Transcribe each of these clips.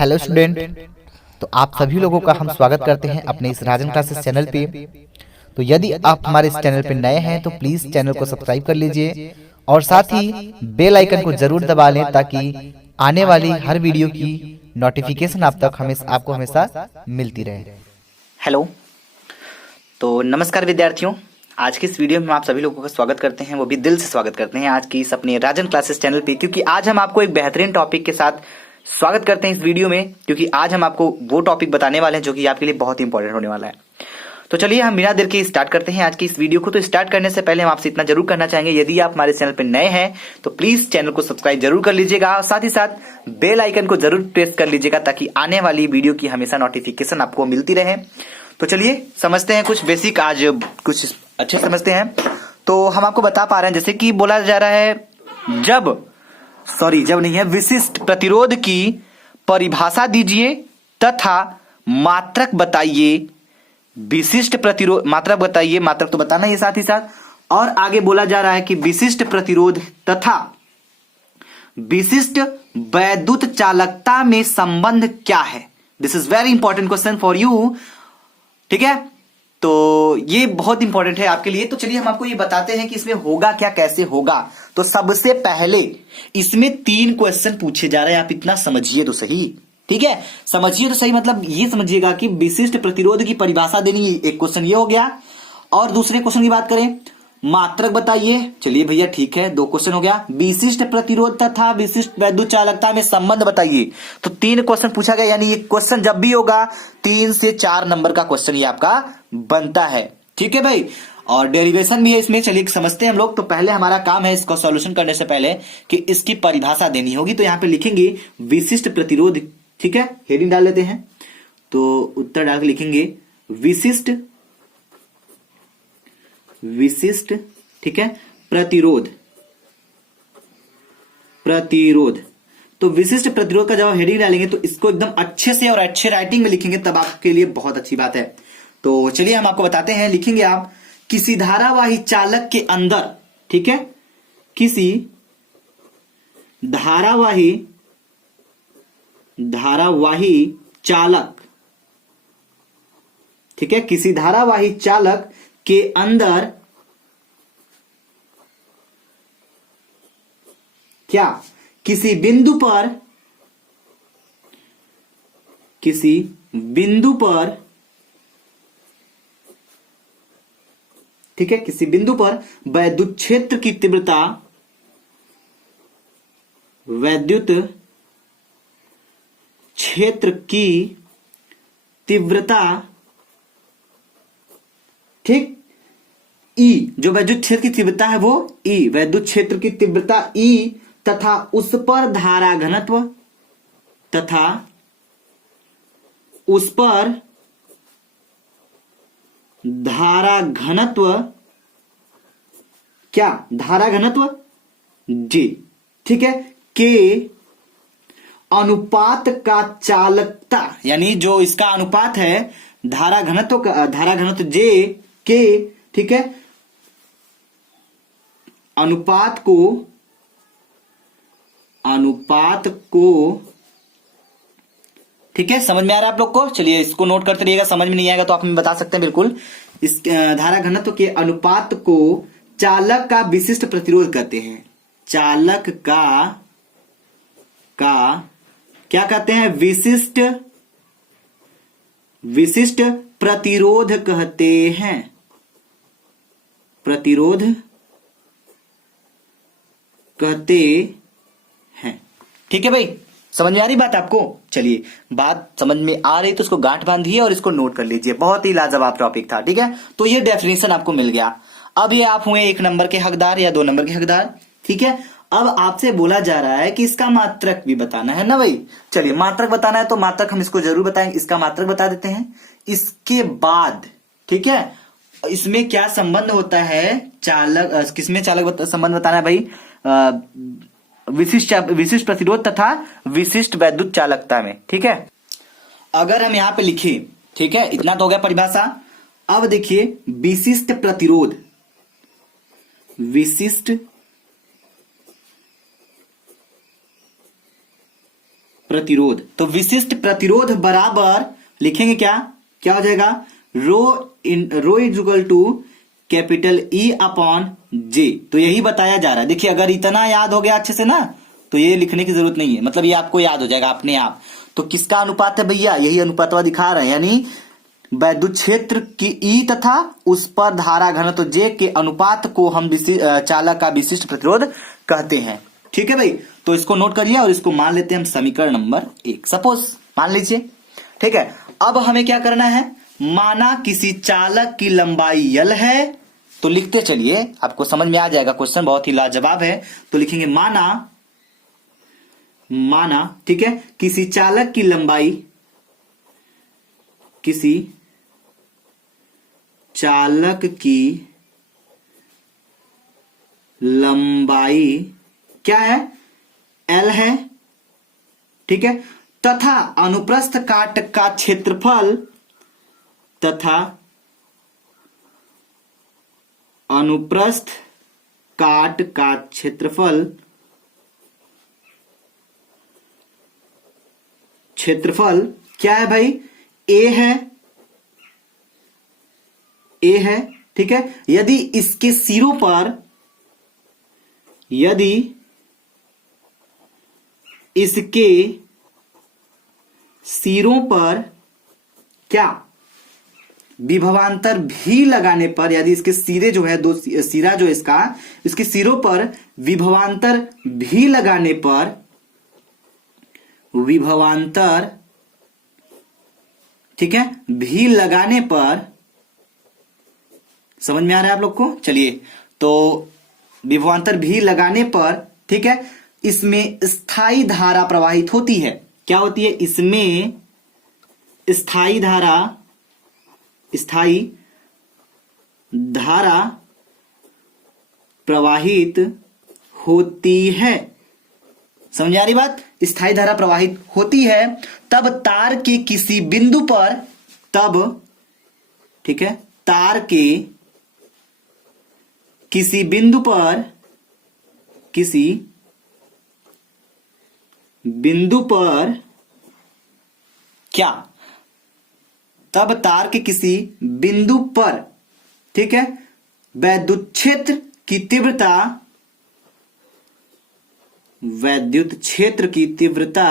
Hello student. तो आप सभी लोगों का हम स्वागत करते हैं अपने इस राजन क्लासेस चैनल पे। तो यदि आप हमारे इस चैनल पे नए हैं तो प्लीज़ चैनल को सब्सक्राइब कर लीजिए और साथ ही बेल आइकन को ज़रूर दबा लें ताकि आने वाली हर वीडियो की नोटिफिकेशन आपको हमेशा मिलती रहे। हेलो, तो नमस्कार विद्यार्थियों। आज की इस वीडियो में आप सभी लोगों का स्वागत करते हैं, वो भी दिल से स्वागत करते हैं आज की इस अपने राजन क्लासेस चैनल पे, क्योंकि आज हम आपको एक बेहतरीन टॉपिक के साथ स्वागत करते हैं इस वीडियो में। क्योंकि आज हम आपको वो टॉपिक बताने वाले हैं जो कि आपके लिए बहुत ही इंपॉर्टेंट होने वाला है। तो चलिए हम बिना देर के स्टार्ट करते हैं आज की इस वीडियो को। तो स्टार्ट करने से पहले हम आपसे इतना जरूर करना चाहेंगे, यदि आप हमारे चैनल पर नए हैं तो प्लीज चैनल को सब्सक्राइब जरूर कर लीजिएगा और साथ ही साथ बेल आइकन को जरूर प्रेस कर लीजिएगा ताकि आने वाली वीडियो की हमेशा नोटिफिकेशन आपको मिलती रहे। तो चलिए समझते हैं कुछ बेसिक, आज कुछ अच्छे समझते हैं। तो हम आपको बता पा रहे हैं, जैसे कि बोला जा रहा है जब नहीं है, विशिष्ट प्रतिरोध की परिभाषा दीजिए तथा मात्रक बताइए। विशिष्ट प्रतिरोध मात्रक बताइए, मात्रक तो बताना ही साथ ही साथ। और आगे बोला जा रहा है कि विशिष्ट प्रतिरोध तथा विशिष्ट वैद्युत चालकता में संबंध क्या है। This is very important question for you, ठीक है। तो ये बहुत इंपॉर्टेंट है आपके लिए। तो चलिए हम आपको ये बताते हैं कि इसमें होगा क्या, कैसे होगा। तो सबसे पहले इसमें 3 क्वेश्चन पूछे जा रहे हैं, आप इतना समझिए तो सही, ठीक है। समझिए तो सही, मतलब ये समझिएगा कि विशिष्ट प्रतिरोध की परिभाषा देनी, एक क्वेश्चन ये हो गया। और दूसरे क्वेश्चन की बात करें, मात्रक बताइए। चलिए भैया ठीक है, 2 क्वेश्चन हो गया। विशिष्ट प्रतिरोध तथा विशिष्ट वैद्युत चालकता में संबंध बताइए। तो 3 क्वेश्चन पूछा गया, यानी ये क्वेश्चन जब भी होगा 3 से 4 नंबर का क्वेश्चन ये आपका बनता है, ठीक है भाई। और डेरिवेशन भी है इसमें, चलिए समझते हैं हम लोग। तो पहले हमारा काम है इसको सॉल्यूशन करने से पहले कि इसकी परिभाषा देनी होगी। तो यहां पे लिखेंगे विशिष्ट प्रतिरोध, ठीक है। हेडिंग डाल लेते हैं, तो उत्तर डाल के लिखेंगे विशिष्ट, ठीक है, प्रतिरोध। तो विशिष्ट प्रतिरोध का जब आप हेडिंग डालेंगे तो इसको एकदम अच्छे से और अच्छे राइटिंग में लिखेंगे, तब आपके लिए बहुत अच्छी बात है। तो चलिए हम आपको बताते हैं। लिखेंगे आप, किसी धारावाही चालक के अंदर, ठीक है, किसी धारावाही चालक, ठीक है, किसी धारावाही चालक के अंदर क्या किसी बिंदु पर ठीक है, किसी बिंदु पर वैद्युत क्षेत्र की तीव्रता, ठीक, ई, जो वैद्युत क्षेत्र की तीव्रता है वो ई, वैद्युत क्षेत्र की तीव्रता ई, तथा उस पर धारा घनत्व, क्या, धारा घनत्व जी, ठीक है, के अनुपात का चालकता, यानी जो इसका अनुपात है धारा घनत्व जे के, ठीक है, अनुपात को, ठीक है, समझ में आ रहा है आप लोग को। चलिए इसको नोट करते रहिएगा, समझ में नहीं आएगा तो आप हमें बता सकते हैं बिल्कुल। इस धारा घनत्व के अनुपात को चालक का विशिष्ट प्रतिरोध कहते हैं। चालक का क्या कहते हैं, विशिष्ट प्रतिरोध कहते हैं, प्रतिरोध कहते हैं, ठीक है भाई। समझ में आ रही बात आपको। चलिए बात समझ में आ रही तो इसको गांठ बांधिए और इसको नोट कर लीजिए, बहुत ही लाजवाब टॉपिक था, ठीक है। तो ये डेफिनेशन आपको मिल गया। अब ये आप हुए 1 नंबर के हकदार या 2 नंबर के हकदार, ठीक है। अब आपसे बोला जा रहा है कि इसका मात्रक भी बताना है ना भाई। चलिए मात्रक बताना है तो मात्रक हम इसको जरूर बताएंगे, इसका मात्रक बता देते हैं। इसके बाद, ठीक है, इसमें क्या संबंध होता है, चालक, किसमें चालक संबंध बताना है भाई, विशिष्ट प्रतिरोध तथा विशिष्ट वैद्युत चालकता में, ठीक है। अगर हम यहां पे लिखे, ठीक है, इतना तो हो गया परिभाषा। अब देखिए विशिष्ट प्रतिरोध, विशिष्ट प्रतिरोध। तो विशिष्ट प्रतिरोध बराबर लिखेंगे क्या, क्या हो जाएगा, rho is equal to capital E upon J. तो यही बताया जा रहा है। देखिए अगर इतना याद हो गया अच्छे से ना तो ये लिखने की जरूरत नहीं है, मतलब ये आपको याद हो जाएगा अपने आप। तो किसका अनुपात है भैया, यही अनुपातवा दिखा रहे हैं, यानी वैद्युत क्षेत्र की ई तथा उस पर धारा घनत्व जे के अनुपात को हम चालक का विशिष्ट प्रतिरोध कहते हैं। ठीक है भाई, तो इसको नोट करिए और इसको मान लेते हैं हम समीकरण नंबर 1, सपोज मान लीजिए। ठीक है, अब हमें क्या करना है, माना किसी चालक की लंबाई l है, तो लिखते चलिए, आपको समझ में आ जाएगा, क्वेश्चन बहुत ही लाजवाब है। तो लिखेंगे माना, ठीक है, किसी चालक की लंबाई, किसी चालक की लंबाई क्या है, l है, ठीक है, तथा अनुप्रस्थ काट का क्षेत्रफल, तथा अनुप्रस्थ काट का क्षेत्रफल क्या है भाई, a है, ठीक है। यदि इसके सिरों पर, यदि इसके सिरों पर क्या, विभवांतर भी लगाने पर, यदि इसके सिरे जो है, दो सिरा जो इसका, इसके सिरों पर विभवांतर भी लगाने पर, विभवांतर, ठीक है, भी लगाने पर, समझ में आ रहा है आप लोग को। चलिए, तो विभवांतर भी लगाने पर, ठीक है, इसमें स्थायी धारा प्रवाहित होती है। क्या होती है, इसमें स्थायी धारा प्रवाहित होती है। समझ आ रही बात, स्थायी धारा प्रवाहित होती है। तब तार के किसी बिंदु पर, तब, ठीक है, तार के किसी बिंदु पर, किसी बिंदु पर क्या, तब तार के किसी बिंदु पर, ठीक है, वैद्युत क्षेत्र की तीव्रता, वैद्युत क्षेत्र की तीव्रता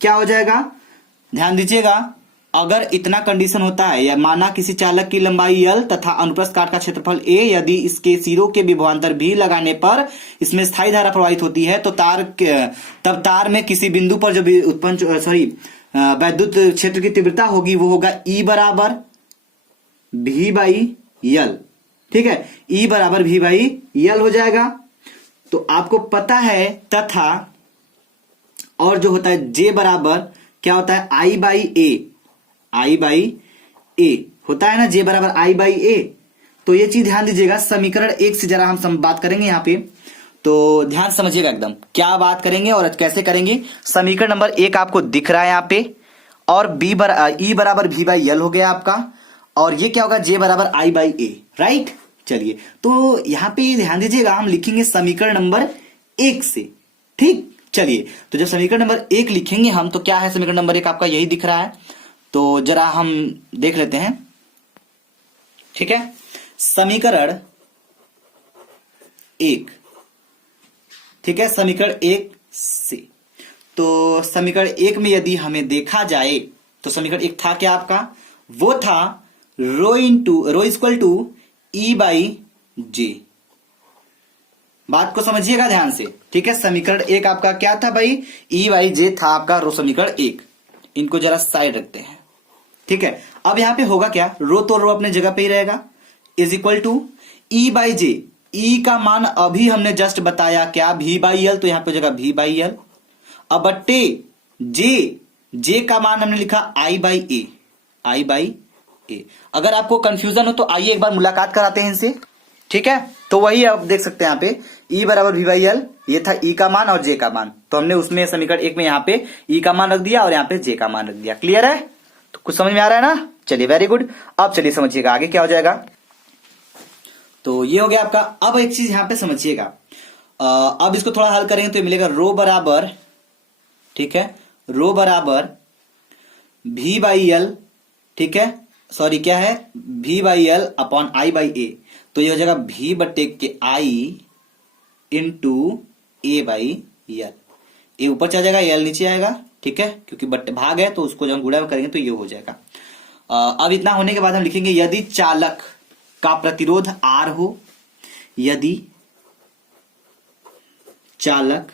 क्या हो जाएगा, ध्यान दीजिएगा। अगर इतना कंडीशन होता है, या माना किसी चालक की लंबाई l तथा अनुप्रस्थ काट का क्षेत्रफल a, यदि इसके सिरों के विभवांतर भी लगाने पर इसमें स्थायी धारा प्रवाहित होती है, तो तब तार में किसी बिंदु पर जो भी उत्पन्न वैद्युत क्षेत्र की तीव्रता होगी वो होगा E बराबर V बाई L। ठीक है, E बराबर V बाई L हो जाएगा। तो आपको पता है, तथा और जो होता है J बराबर क्या होता है, I बाई A होता है ना, J बराबर I बाई A। तो ये चीज ध्यान दीजिएगा। समीकरण 1 से जरा हम बात करेंगे यहाँ पे, तो ध्यान समझिएगा एकदम क्या बात करेंगे और कैसे करेंगे। समीकरण नंबर 1 आपको दिख रहा है यहाँ पे, और E बराबर V बाई L हो गया आपका, और ये क्या होगा, J बराबर I बाई A, राइट। चलिए, तो यहाँ पे ध्यान दीजिएगा, हम लिखेंगे समीकरण नंबर 1 से, ठीक। चलिए, तो जब समीकरण नंबर 1 लिखेंगे हम, तो क्या है समीकरण नंबर 1 आपका, यही दिख रहा है। तो जरा हम देख लेते हैं, ठीक है। समीकरण 1, ठीक है, समीकरण 1 से, तो समीकरण 1 में यदि हमें देखा जाए तो समीकरण 1 था क्या आपका, वो था rho equal to E by J। बात को समझिएगा ध्यान से, ठीक है। समीकरण 1 आपका क्या था भाई, E बाई J था आपका रो समीकरण 1। इनको जरा साइड रखते हैं, ठीक है। अब यहां पे होगा क्या, रो तो रो अपने जगह पे ही रहेगा, is equal to E by J। E का मान अभी हमने जस्ट बताया क्या, V बाई L, तो यहां पे जगह V बाई L। अब बट्टे J का मान हमने लिखा I बाई A। अगर आपको कंफ्यूजन हो तो आइए एक बार मुलाकात कराते हैं इनसे, ठीक है। तो वही आप देख सकते हैं यहाँ पे, E बराबर V बाई L, ये था E का मान और J का मान। तो हमने उसमें समीकरण 1 में यहाँ पे E का मान रख दिया और यहाँ पे J का मान रख दिया। क्लियर है, तो कुछ समझ में आ रहा है ना। चलिए, वेरी गुड। अब चलिए समझिएगा आगे क्या हो जाएगा। तो ये हो गया आपका। अब एक चीज यहां पे समझिएगा, अब इसको थोड़ा हल करेंगे तो ये मिलेगा रो बराबर, ठीक है, रो बराबर V बाई एल, ठीक है, सॉरी क्या है, V by L upon I by A. तो ये हो जाएगा V बटे के I into A by L. A ऊपर चला जाएगा, एल नीचे आएगा, ठीक है, क्योंकि भाग है तो उसको जब हम गुणा करेंगे तो ये हो जाएगा। अब इतना होने के बाद हम लिखेंगे यदि चालक का प्रतिरोध R हो, यदि चालक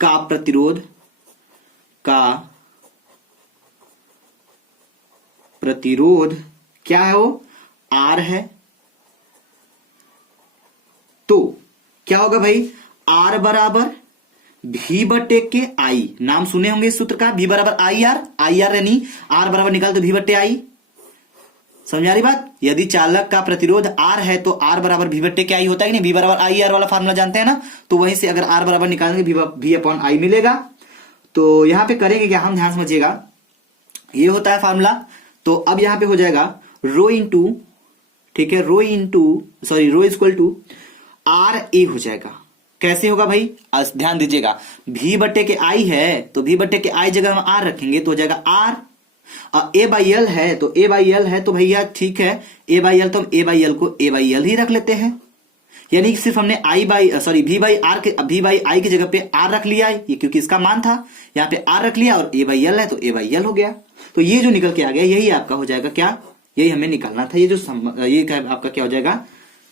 का प्रतिरोध क्या है, वो R है, तो क्या होगा भाई, R बराबर V बटे के I। नाम सुने होंगे इस सूत्र का, V बराबर आई आर यानी R बराबर निकाल तो V बटे I। समझ आ रही बात। यदि चालक का प्रतिरोध R है तो R बराबर V बटे के I होता है कि नहीं, V बराबर आई आर वाला फार्मूला जानते हैं ना, तो वहीं से अगर R बराबर निकालेंगे V अपॉन I मिलेगा। तो यहां पे करेंगे क्या हम, ध्यान समझिएगा, ये होता है फार्मूला। तो अब यहां पे हो जाएगा रो इंटू, ठीक है, rho is equal to R A हो जाएगा। कैसे होगा भाई, ध्यान दीजिएगा, V बटे के I है तो V बटे के I जगह हम R रखेंगे तो हो जाएगा R। A बाई एल है तो A बाई एल है तो भैया ठीक है, A बाई एल तो हम A बाई एल को A बाई एल ही रख लेते हैं, यानी सिर्फ हमने V बाई I की जगह पे R रख लिया है, ये क्योंकि इसका मान था, यहाँ पे R रख लिया और A बाई एल है तो A बाई एल हो गया। तो ये जो निकल के आ गया यही आपका हो जाएगा क्या, यही हमें निकालना था, ये जो ये आपका क्या हो जाएगा,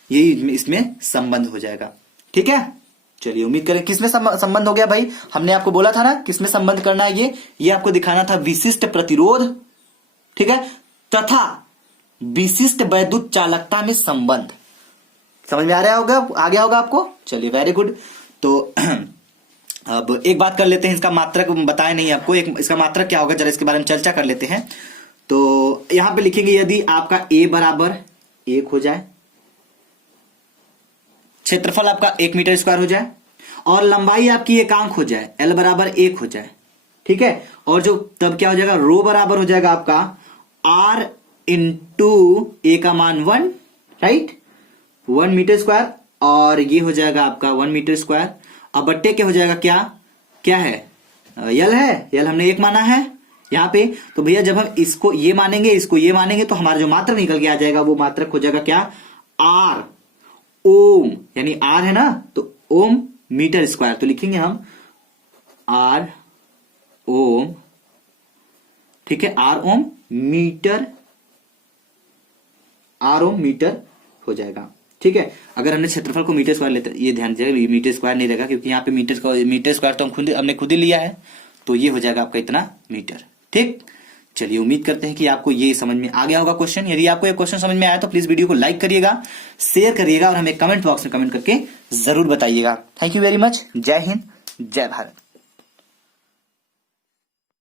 यही इसमें संबंध हो जाएगा। ठीक है, चलिए उम्मीद करें किसमें संबंध हो गया भाई, हमने आपको बोला था ना किसमें संबंध करना है, ये आपको दिखाना था विशिष्ट प्रतिरोध, ठीक है, तथा विशिष्ट वैद्युत चालकता में संबंध। समझ में आ गया होगा आपको। चलिए वेरी गुड। तो अब एक बात कर लेते हैं, इसका मात्रक बताया नहीं आपको, इसका मात्रक क्या होगा जरा इसके बारे में चर्चा कर लेते हैं। तो यहां पे लिखेंगे यदि आपका A बराबर 1 हो जाए, क्षेत्रफल आपका 1 मीटर स्क्वायर हो जाए और लंबाई आपकी एकांक हो जाए, L बराबर 1 हो जाए, ठीक है, और जो तब क्या हो जाएगा, रो बराबर हो जाएगा आपका R इंटू A का मान 1, राइट, 1 मीटर स्क्वायर, और ये हो जाएगा आपका 1 मीटर स्क्वायर। अब बट्टे के हो जाएगा क्या है, यल है, यल हमने 1 माना है यहां पे। तो भैया जब हम इसको ये मानेंगे, इसको ये मानेंगे, तो हमारा जो मात्रक निकल के आ जाएगा वो मात्रक हो जाएगा क्या, R ओम, यानी R है ना तो ओम मीटर स्क्वायर, तो लिखेंगे हम R ओम, ठीक है, R ओम मीटर हो जाएगा। ठीक है, अगर हमने क्षेत्रफल को मीटर स्क्वायर लेते, ये ध्यान दीजिएगा मीटर स्क्वायर नहीं रहेगा क्योंकि यहाँ पे मीटर स्क्वायर तो हमने खुद ही लिया है, तो ये हो जाएगा आपका इतना मीटर। ठीक, चलिए उम्मीद करते हैं कि आपको ये समझ में आ गया होगा क्वेश्चन। यदि आपको ये क्वेश्चन समझ में आया तो प्लीज वीडियो को लाइक करिएगा, शेयर करिएगा और हमें कमेंट बॉक्स में कमेंट करके जरूर बताइएगा। Thank you very much. जय हिंद, जय भारत।